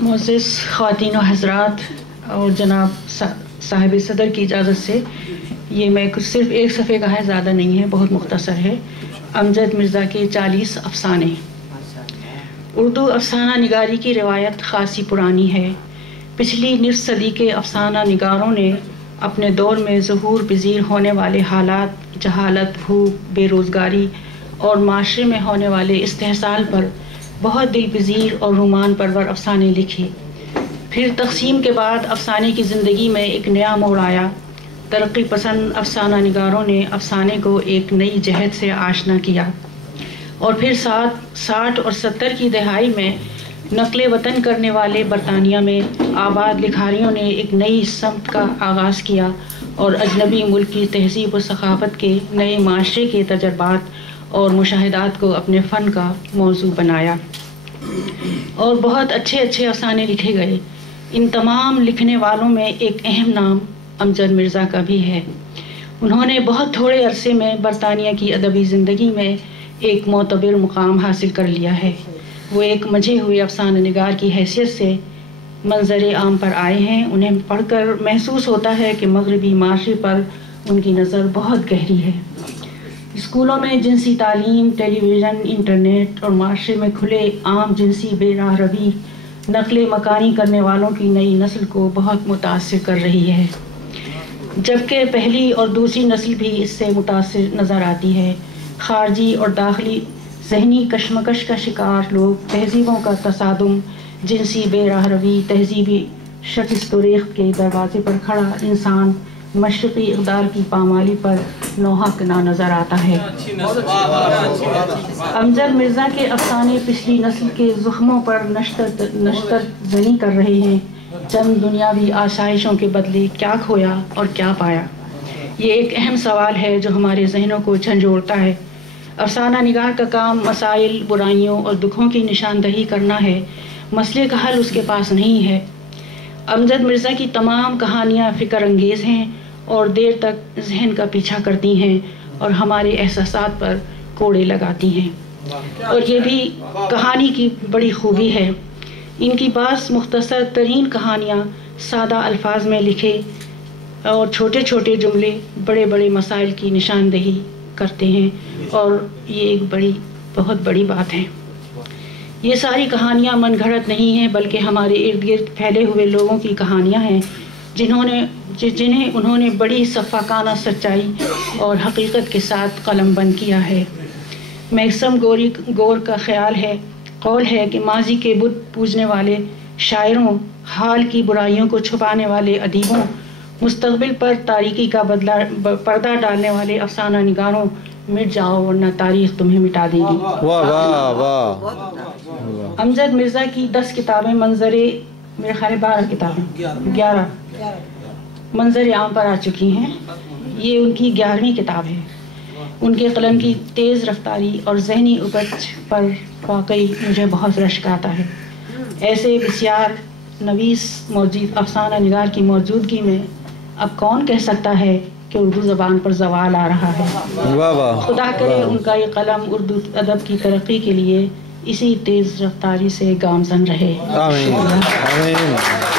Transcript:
معزز خواتین و حضرات اور جناب صاحب صدر کی اجازت سے یہ میں کچھ صرف ایک صفحے کا ہے، زیادہ نہیں ہے، بہت مختصر ہے۔ امجد مرزا کے 40 افسانے۔ اردو افسانہ نگاری کی روایت خاصی پرانی ہے۔ پچھلی نصف صدی کے افسانہ نگاروں نے اپنے دور میں ظہور پذیر ہونے والے حالات، جہالت، بھوک، بے روزگاری اور معاشرے میں ہونے والے استحصال پر بہت دل پذیر اور رومان پرور افسانے لکھے۔ پھر تقسیم کے بعد افسانے کی زندگی میں ایک نیا موڑ آیا۔ ترقی پسند افسانہ نگاروں نے افسانے کو ایک نئی جہت سے آشنا کیا، اور پھر 60 اور 70 کی دہائی میں نقل وطن کرنے والے برطانیہ میں آباد لکھاریوں نے ایک نئی سمت کا آغاز کیا اور اجنبی ملک کی تہذیب و ثقافت کے نئے معاشرے کے تجربات اور مشاہدات کو اپنے فن کا موضوع بنایا، اور بہت اچھے افسانے لکھے گئے۔ ان تمام لکھنے والوں میں ایک اہم نام امجد مرزا کا بھی ہے۔ انہوں نے بہت تھوڑے عرصے میں برطانیہ کی ادبی زندگی میں ایک معتبر مقام حاصل کر لیا ہے۔ وہ ایک مجھے ہوئے افسانہ نگار کی حیثیت سے منظر عام پر آئے ہیں۔ انہیں پڑھ کر محسوس ہوتا ہے کہ مغربی معاشرے پر ان کی نظر بہت گہری ہے۔ اسکولوں میں جنسی تعلیم، ٹیلی ویژن، انٹرنیٹ اور معاشرے میں کھلے عام جنسی بے راہ روی نقل مکانی کرنے والوں کی نئی نسل کو بہت متاثر کر رہی ہے، جبکہ پہلی اور دوسری نسل بھی اس سے متاثر نظر آتی ہے۔ خارجی اور داخلی ذہنی کشمکش کا شکار لوگ، تہذیبوں کا تصادم، جنسی بے راہ روی، تہذیبی شکست و ریخت کے دروازے پر کھڑا انسان مشرقی اقدار کی پامالی پر نوحق نہ نظر آتا ہے۔ امجد مرزا کے افسانے پچھلی نسل کے زخموں پر نشتر زنی کر رہے ہیں۔ چند دنیاوی آسائشوں کے بدلے کیا کھویا اور کیا پایا، یہ ایک اہم سوال ہے جو ہمارے ذہنوں کو جھنجھوڑتا ہے۔ افسانہ نگار کا کام مسائل، برائیوں اور دکھوں کی نشاندہی کرنا ہے، مسئلے کا حل اس کے پاس نہیں ہے۔ امجد مرزا کی تمام کہانیاں فکر انگیز ہیں اور دیر تک ذہن کا پیچھا کرتی ہیں اور ہمارے احساسات پر کوڑے لگاتی ہیں، اور یہ بھی کہانی کی بڑی خوبی ہے۔ ان کی بعض مختصر ترین کہانیاں سادہ الفاظ میں لکھے اور چھوٹے چھوٹے جملے بڑے بڑے مسائل کی نشاندہی کرتے ہیں، اور یہ ایک بہت بڑی بات ہے۔ یہ ساری کہانیاں من گھڑت نہیں ہیں، بلکہ ہمارے ارد گرد پھیلے ہوئے لوگوں کی کہانیاں ہیں جنہیں انہوں نے بڑی شفاقانہ سچائی اور حقیقت کے ساتھ قلم بند کیا ہے۔ میکسم گور کا قول ہے کہ ماضی کے بت پوجنے والے شاعروں، حال کی برائیوں کو چھپانے والے ادیبوں، مستقبل پر تاریکی کا پردہ ڈالنے والے افسانہ نگاروں، مٹ جاؤ ورنہ تاریخ تمہیں مٹا دے گی۔ واہ واہ واہ۔ امجد مرزا کی 10 کتابیں میرے خیال 12 کتابیں 11 منظر عام پر آ چکی ہیں۔ یہ ان کی 11ویں کتاب ہے۔ ان کے قلم کی تیز رفتاری اور ذہنی اپج پر واقعی مجھے بہت رشک آتا ہے۔ ایسے بسیار نویس افسانہ نگار کی موجودگی میں اب کون کہہ سکتا ہے کہ اردو زبان پر زوال آ رہا ہے؟ خدا کرے ان کا یہ قلم اردو ادب کی ترقی کے لیے اسی تیز رفتاری سے گامزن رہے۔ آمین آمین۔